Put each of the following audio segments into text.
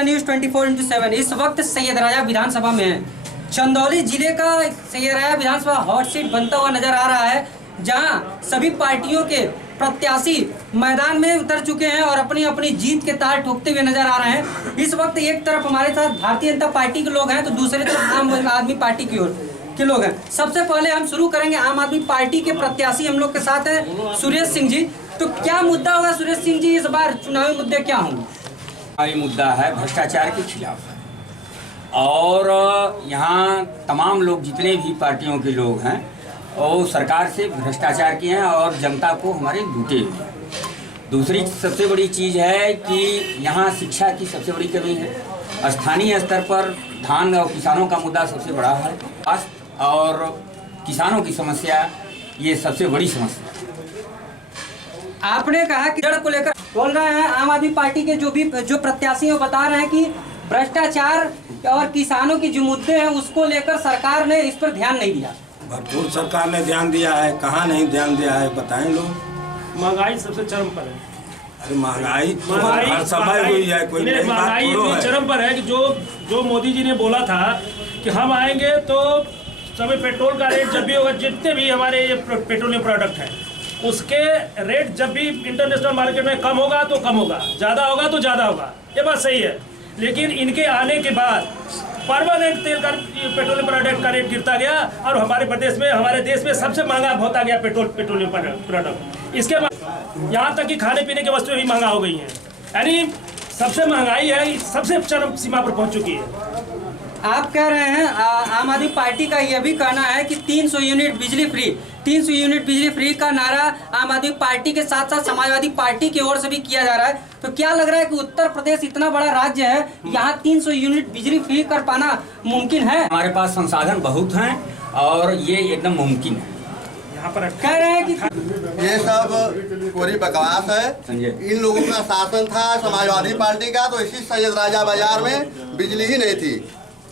India news 24/7 इस वक्त सैयदराजा विधानसभा में है। चंदौली जिले का सैयदराजा विधानसभा हॉट सीट बनता हुआ नजर आ रहा है, जहां सभी पार्टियों के प्रत्याशी मैदान में उतर चुके हैं और अपनी अपनी जीत के तार ठोकते हुए नजर आ रहे हैं। इस वक्त एक तरफ हमारे साथ भारतीय जनता पार्टी के लोग हैं तो दूसरी तरफ आम आदमी पार्टी की ओर के लोग हैं। सबसे पहले हम शुरू करेंगे, आम आदमी पार्टी के प्रत्याशी हम लोग के साथ हैं सुरेश सिंह जी। तो क्या मुद्दा होगा सुरेश सिंह जी, इस बार चुनावी मुद्दे क्या होंगे? मुद्दा है भ्रष्टाचार के खिलाफ और यहाँ तमाम लोग जितने भी पार्टियों के लोग हैं वो सरकार से भ्रष्टाचार किए हैं और जनता को हमारे लूटे हुए हैं। दूसरी सबसे बड़ी चीज़ है कि यहाँ शिक्षा की सबसे बड़ी कमी है। स्थानीय स्तर पर धान और किसानों का मुद्दा सबसे बड़ा है। स्वास्थ्य और किसानों की समस्या ये सबसे बड़ी समस्या है। आपने कहा कि जड़ को लेकर बोल रहे हैं, आम आदमी पार्टी के जो प्रत्याशी हैं वो बता रहे हैं कि भ्रष्टाचार और किसानों की जो मुद्दे हैं उसको लेकर सरकार ने इस पर ध्यान नहीं दिया। भरपूर सरकार ने ध्यान दिया है, कहाँ नहीं ध्यान दिया है बताएं लोग। महंगाई सबसे चरम पर है। अरे महंगाई हर समय हुई है, कोई नई बात थोड़ो है। चरम पर है कि जो मोदी जी ने बोला था कि हम आएंगे तो सभी पेट्रोल का रेट जब भी होगा, जितने भी हमारे ये पेट्रोलियम प्रोडक्ट हैं उसके रेट जब भी इंटरनेशनल मार्केट में कम होगा तो कम होगा, ज़्यादा होगा तो ज़्यादा होगा, ये बात सही है। लेकिन इनके आने के बाद परमानेंट तेल का पेट्रोलियम प्रोडक्ट का रेट गिरता गया और हमारे देश में सबसे महंगा होता गया पेट्रोलियम प्रोडक्ट। इसके बाद यहाँ तक कि खाने पीने की वस्तुएं भी महंगा हो गई हैं, यानी सबसे महंगाई है, सबसे चरम सीमा पर पहुँच चुकी है। आप कह रहे हैं, आम आदमी पार्टी का यह भी कहना है कि 300 यूनिट बिजली फ्री, 300 यूनिट बिजली फ्री का नारा आम आदमी पार्टी के साथ साथ समाजवादी पार्टी की ओर से भी किया जा रहा है। तो क्या लग रहा है कि उत्तर प्रदेश इतना बड़ा राज्य है, यहाँ 300 यूनिट बिजली फ्री कर पाना मुमकिन है? हमारे पास संसाधन बहुत हैं और ये एकदम मुमकिन है। यहाँ पर कह रहे हैं कि ये सब पूरी बकवास है। इन लोगों का शासन था समाजवादी पार्टी का, तो इसी सैयदराजा बाजार में बिजली ही नहीं थी,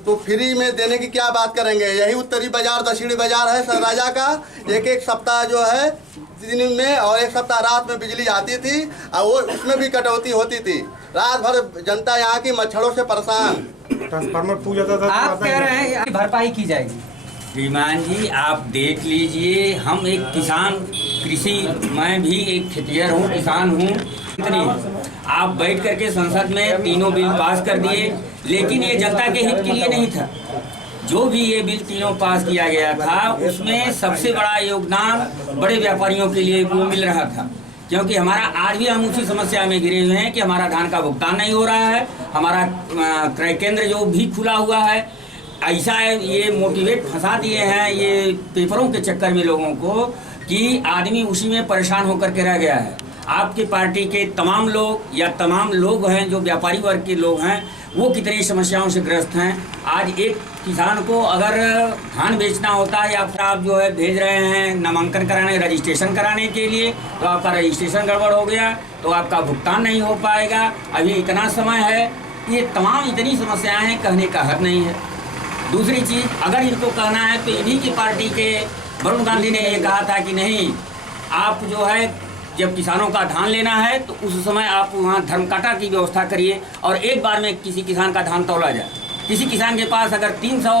तो फ्री में देने की क्या बात करेंगे। यही उत्तरी बाजार दक्षिणी बाजार है सैयदराजा का। एक सप्ताह जो है दिन में और एक सप्ताह रात में बिजली आती थी और वो उसमें भी कटौती होती थी। रात भर जनता यहाँ की मच्छरों से परेशान। ट्रांसफार्मर फूट जाता था। आप कह रहे हैं कि भरपाई की जाएगी। श्रीमान जी आप देख लीजिए, हम एक किसान कृषि, मैं भी एक खेतिहर हूँ, किसान हूँ। इतनी आप बैठ करके संसद में तीनों बिल पास कर दिए, लेकिन ये जनता के हित के लिए नहीं था। जो भी ये बिल तीनों पास किया गया था उसमें सबसे बड़ा योगदान बड़े व्यापारियों के लिए वो मिल रहा था, क्योंकि हमारा आज भी हम उसी समस्या में घिरे हुए हैं कि हमारा धान का भुगतान नहीं हो रहा है। हमारा क्रय केंद्र जो भी खुला हुआ है, ऐसा है ये मोटिवेट फंसा दिए हैं ये पेपरों के चक्कर में लोगों को कि आदमी उसी में परेशान होकर के रह गया है। आपके पार्टी के तमाम लोग या तमाम लोग हैं जो व्यापारी वर्ग के लोग हैं, वो कितनी समस्याओं से ग्रस्त हैं। आज एक किसान को अगर धान बेचना होता है या फिर आप जो है भेज रहे हैं नामांकन कराने, रजिस्ट्रेशन कराने के लिए, तो आपका रजिस्ट्रेशन गड़बड़ हो गया तो आपका भुगतान नहीं हो पाएगा। अभी इतना समय है, ये तमाम इतनी समस्याएँ हैं, कहने का हद नहीं है। दूसरी चीज़, अगर इनको कहना है तो इन्हीं की पार्टी के वरुण गांधी ने ये कहा था कि नहीं, आप जो है जब किसानों का धान लेना है तो उस समय आप वहाँ धर्मकाटा की व्यवस्था करिए और एक बार में किसी किसान का धान तौला जाए। किसी किसान के पास अगर 300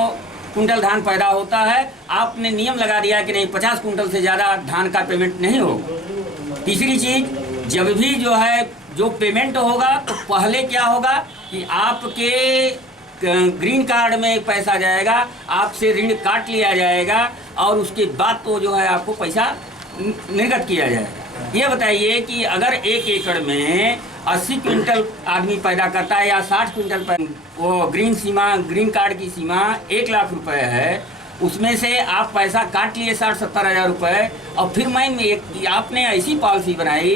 कुंटल धान पैदा होता है, आपने नियम लगा दिया कि नहीं 50 कुंटल से ज़्यादा धान का पेमेंट नहीं होगा। तीसरी चीज़, जब भी जो है जो पेमेंट होगा तो पहले क्या होगा कि आपके ग्रीन कार्ड में पैसा जाएगा, आपसे ऋण काट लिया जाएगा और उसके बाद तो जो है आपको पैसा निर्गत किया जाएगा। ये बताइए कि अगर 1 एकड़ में 80 क्विंटल आदमी पैदा करता है या 60 क्विंटल, वो ग्रीन कार्ड की सीमा 1 लाख रुपए है, उसमें से आप पैसा काट लिए 60-70 हज़ार रुपये और फिर आपने ऐसी पॉलिसी बनाई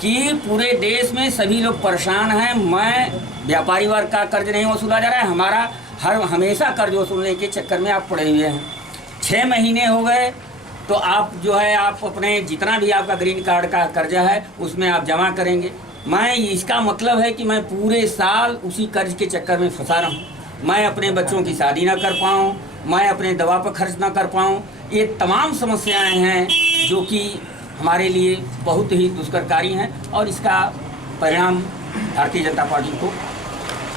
कि पूरे देश में सभी लोग परेशान हैं। मैं व्यापारी वर्ग का कर्ज नहीं वसूला जा रहा है, हमारा हमेशा कर्ज वसूलने के चक्कर में आप पड़े हुए हैं। 6 महीने हो गए तो आप जो है आप अपने जितना भी आपका ग्रीन कार्ड का कर्जा है उसमें आप जमा करेंगे। मैं इसका मतलब है कि मैं पूरे साल उसी कर्ज के चक्कर में फंसा रहा हूँ। मैं अपने बच्चों की शादी ना कर पाऊँ, मैं अपने दवा पर खर्च ना कर पाऊँ। ये तमाम समस्याएं हैं जो कि हमारे लिए बहुत ही दुष्करकारी हैं और इसका परिणाम भारतीय जनता पार्टी को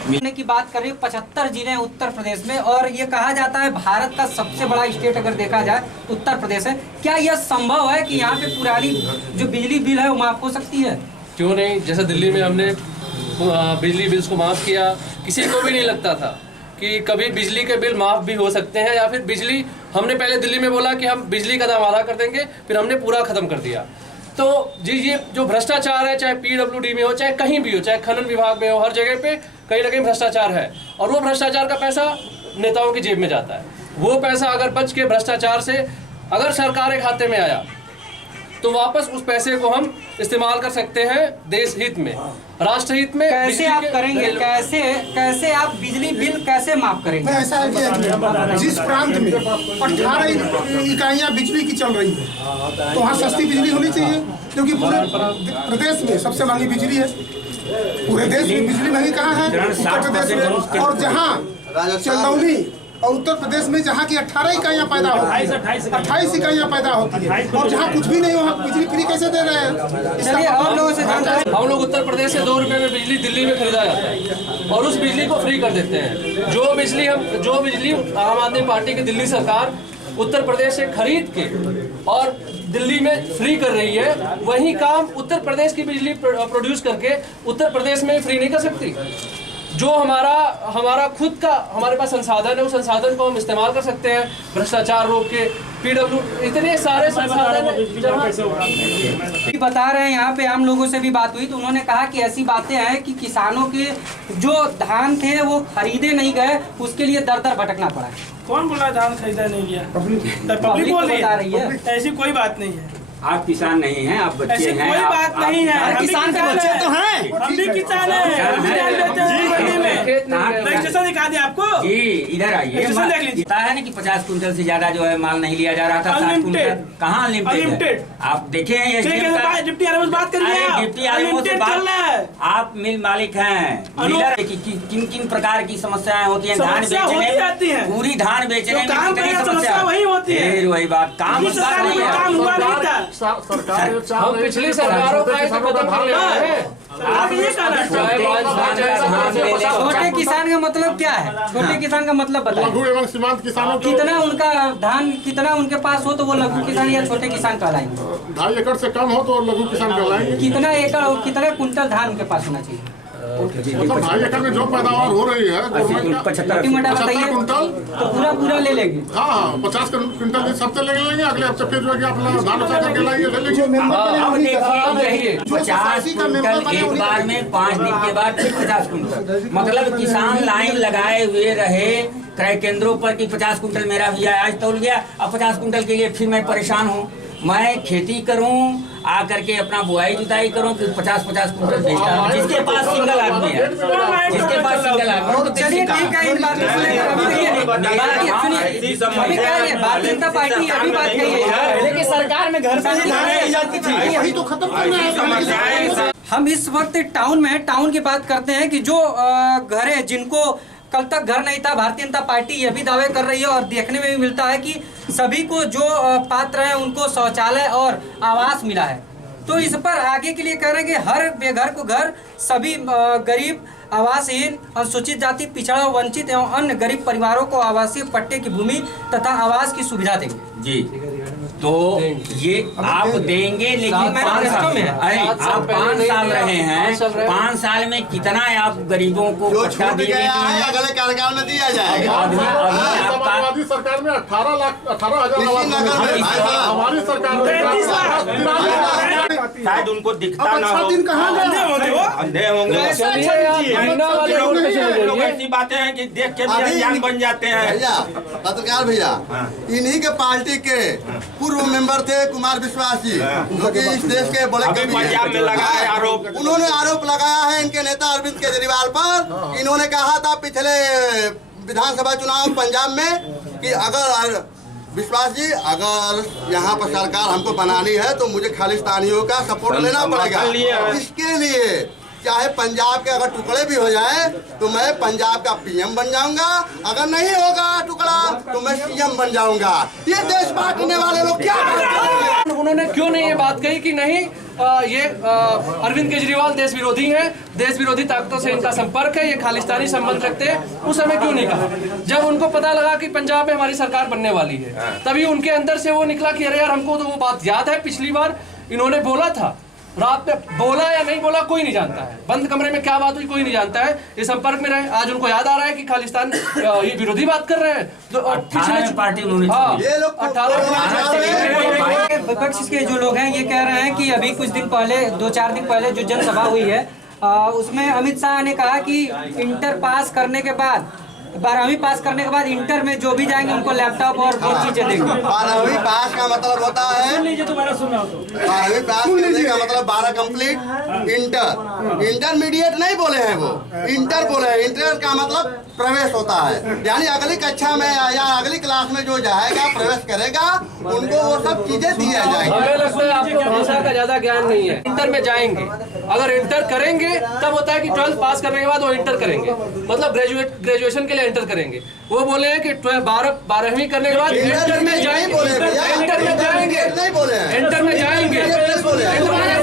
की बात कर रही हूँ। 75 जिले हैं उत्तर प्रदेश में और ये कहा जाता है भारत का सबसे बड़ा स्टेट अगर देखा जाए उत्तर प्रदेश है। क्या यह संभव है कि यहाँ पे पुरानी जो बिजली बिल है वो माफ हो सकती है? क्यों नहीं। जैसे दिल्ली में हमने बिजली बिल्स को माफ़ किया, किसी को भी नहीं लगता था कि कभी बिजली के बिल माफ़ भी हो सकते हैं, या फिर बिजली हमने पहले दिल्ली में बोला कि हम बिजली का दाम आधा कर देंगे, फिर हमने पूरा ख़त्म कर दिया। तो जी ये जो भ्रष्टाचार है, चाहे PWD में हो, चाहे कहीं भी हो, चाहे खनन विभाग में हो, हर जगह पे कहीं ना कहीं भ्रष्टाचार है और वो भ्रष्टाचार का पैसा नेताओं की जेब में जाता है। वो पैसा अगर बच के भ्रष्टाचार से अगर सरकार के खाते में आया तो वापस उस पैसे को हम इस्तेमाल कर सकते हैं देश हित में, राष्ट्र हित में। कैसे आप करेंगे? कैसे आप बिजली बिल कैसे माफ करेंगे? ऐसा है कि जिस प्रांत में 18 इकाइयाँ बिजली की चल रही है तो वहाँ सस्ती बिजली होनी चाहिए, क्योंकि पूरे प्रदेश में सबसे महंगी बिजली है। पूरे देश में बिजली महंगी कहाँ है? उत्तर प्रदेश में। और जहाँ चंदौली और उत्तर प्रदेश में जहाँ की 18 इकाइयाँ पैदा होती है, 28 इकाइयाँ पैदा होती है, और जहाँ कुछ भी नहीं हो बिजली फ्री कैसे दे रहे हैं? चलिए और लोगों से जानते हैं। हम लोग उत्तर प्रदेश से 2 रुपए में बिजली दिल्ली में खरीदा जाता है और उस बिजली को फ्री कर देते हैं। जो बिजली आम आदमी पार्टी की दिल्ली सरकार उत्तर प्रदेश से खरीद के और दिल्ली में फ्री कर रही है, वही काम उत्तर प्रदेश की बिजली प्रोड्यूस करके उत्तर प्रदेश में फ्री नहीं कर सकती। जो हमारा खुद का हमारे पास संसाधन है, उस संसाधन को हम इस्तेमाल कर सकते हैं भ्रष्टाचार रोक के। इतने सारे संसाधन बता रहे हैं। यहाँ पे आम लोगों से भी बात हुई तो उन्होंने कहा कि ऐसी बातें हैं कि किसानों के जो धान थे वो खरीदे नहीं गए, उसके लिए दर दर भटकना पड़ा। कौन बोला धान खरीदा नहीं गया? पब्लिक बोल रही है। ऐसी कोई बात नहीं है। आप किसान नहीं हैं, आप बच्चे हैं। कोई बात नहीं है। किसान के बच्चे तो हैं। हम भी किसान हैं। रजिस्ट्रेशन दिखा दिया आपको? जी इधर आइए। पता है ना कि 50 कुंटल से ज्यादा जो है माल नहीं लिया जा रहा था। 60 कुंटल कहाँ अनलिमिटेड? आप देखे हैं डिप्टी आरओ से बात करिए। डिप्टी आरओ से बात। आप मिल मालिक हैं। किन किन प्रकार की समस्याएं होती हैं धान बेचने में? पूरी धान बेचने में कितनी समस्या वही होती है। फिर वही बात काम हुआ नहीं था। हम पिछली सरकारों का खत्म कर रहे हैं। छोटे किसान का मतलब क्या है? छोटे किसान का मतलब बताइए। लघु एवं सीमांत किसानों को कितना उनका धान कितना उनके पास हो तो वो लघु किसान या छोटे किसान कहलाएंगे? 2.5 एकड़ से कम हो तो लघु किसान कहलाएंगे। कितना एकड़ और कितने कुंटल धान उनके पास होना चाहिए? मतलब 2.5 एकड़ में जो पैदावार हो रही है 75 कुंटल तो पूरा ले लेंगे। हाँ 50 कुंटल सबसे ले लेंगे। अगले हफ्ते फिर जो है अपना धान उठा करके लाइए ले लेंगे। 50 कुंटल एक बार में 5 दिन के बाद फिर 50 कुंटल। मतलब किसान लाइन लगाए हुए रहे क्रय केंद्रों पर कि 50 कुंटल मेरा भी आज तोल गया, अब 50 कुंटल के लिए फिर मैं परेशान हूँ। मैं खेती करूं आकर के अपना बुआई जुताई करूं फिर 50-50 कुंटल बेचता हूं। जिसके पास सिंगल आदमी है, जिसके पास सिंगल आदमी है। चलिए ठीक है, इन बातों से भारतीय जनता पार्टी अभी बात कही है लेकिन सरकार में घर से ही धान ली जाती थी, वही तो खत्म करना है। हम इस वक्त टाउन में है। टाउन की बात करते हैं कि जो घर है जिनको कल तक घर नहीं था, भारतीय जनता पार्टी ये भी दावे कर रही है और देखने में भी मिलता है कि सभी को जो पात्र हैं उनको शौचालय और आवास मिला है। तो इस पर आगे के लिए कह रहे हैं कि हर बेघर को घर, सभी गरीब आवासहीन, अनुसूचित जाति, पिछड़ा, वंचित एवं अन्य गरीब परिवारों को आवासीय पट्टे की भूमि तथा आवास की सुविधा देंगे। जी तो ये आप देंगे, लेकिन 5 साल में अरे आप 5 साल रहे हैं, 5 साल में कितना आप गरीबों को पट्टा दिए? अगले कार्यकाल में दिया जाएगा। हमारी सरकार में 18,000 हमारी सरकार शायद उनको दिखता ना हो। दिन कहाँ अंधे होंगे। ऐसी बातें हैं कि देख के भी अनजान बन जाते हैं। भैया पत्रकार भैया, इन्हीं के पार्टी के पूर्व मेंबर थे कुमार विश्वास जी, जो कि इस देश के बड़े पंजाब में लगा है आरोप। उन्होंने आरोप लगाया है इनके नेता अरविंद केजरीवाल पर। इन्होंने कहा था पिछले विधानसभा चुनाव पंजाब में कि अगर विश्वास जी अगर यहाँ पर सरकार हमको बनानी है तो मुझे खालिस्तानियों का सपोर्ट लेना पड़ेगा। इसके लिए चाहे पंजाब के अगर टुकड़े भी हो जाए तो मैं पंजाब का पीएम बन जाऊंगा, अगर नहीं होगा टुकड़ा तो मैं सीएम बन जाऊंगा। ये देश बांटने वाले लोग क्या करते हैं? उन्होंने क्यों नहीं ये बात कही कि नहीं ये अरविंद केजरीवाल देश विरोधी हैं, देश विरोधी ताकतों से इनका संपर्क है, ये खालिस्तानी संबंध रखते हैं, उस समय क्यों नहीं कहा? जब उनको पता लगा कि पंजाब में हमारी सरकार बनने वाली है, तभी उनके अंदर से वो निकला कि अरे यार हमको तो वो बात याद है, पिछली बार इन्होंने बोला था, रात में बोला या नहीं बोला कोई नहीं जानता है, बंद कमरे में क्या बात हुई कोई नहीं जानता है, ये संपर्क में रहे। आज उनको याद आ रहा है कि खालिस्तान ये विरोधी बात कर रहे हैं, तो पिछले पार्टी उन्होंने ये लोग 18 विपक्ष के जो लोग हैं ये कह रहे हैं कि अभी कुछ दिन पहले 2-4 दिन पहले जो जनसभा हुई है उसमें अमित शाह ने कहा कि इंटर पास करने के बाद 12वीं पास करने के बाद इंटर में जो भी जाएंगे उनको लैपटॉप और बहुत चीजें देंगे। 12वीं पास का मतलब होता है, लीजिए दोबारा सुन रहा हूं तो 12वीं पास करने का मतलब 12 कंप्लीट इंटर, इंटरमीडिएट नहीं बोले हैं वो, इंटर बोले हैं। इंटर का मतलब प्रवेश होता है, यानी अगली कक्षा में या अगली क्लास में जो जाएगा प्रवेश करेगा उनको वो सब चीजें दी जाएगी। हमें लगता है आपको भाषा का ज्यादा ज्ञान नहीं है। इंटर में जाएंगे, अगर इंटर करेंगे तब होता है कि 12th पास करने के बाद वो इंटर करेंगे, मतलब ग्रेजुएशन के लिए इंटर करेंगे। वो बोले हैं कि 12वीं करने के बाद इंटर में जाएंगे, इंटर में जाएंगे, इंटर में जाएंगे,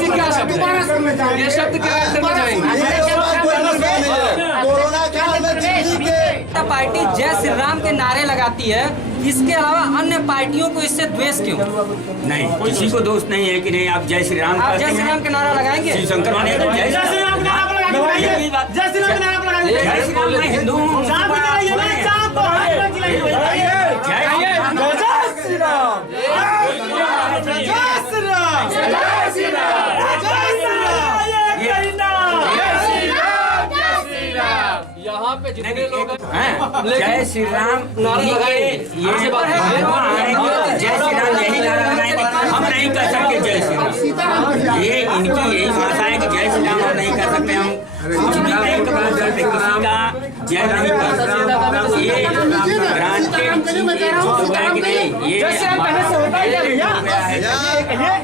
क्या शब्द है? ये शब्द क्या है? इंटर में जाएंगे। कोरोना काल में पार्टी जय श्री राम के नारे लगाती है, इसके अलावा अन्य पार्टियों को इससे द्वेष क्यों? नहीं, किसी को दोष नहीं है कि नहीं आप जय श्री राम आप जय श्री राम के नारा लगाएंगे? श्री शंकर माने तो जय श्री राम का नारा लगाइए, जय श्री राम का नारा लगाइए। जय श्री राम मैं हिंदू हूं, जय श्री यहाँ पे जितने लोग जय श्री राम नारा लगाए, ये बात है, जय श्री राम यही नारा लगाएंगे, हम नहीं कर सकते जय श्री राम। ये इनकी यही भाषा है कि जय श्री राम हम नहीं कर सकते, हम कुछ भी नहीं कर सकते, किसी का जय नहीं कर सकते। ये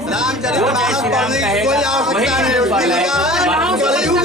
रामचरितमानस पढ़ने की कोई आवश्यकता नहीं,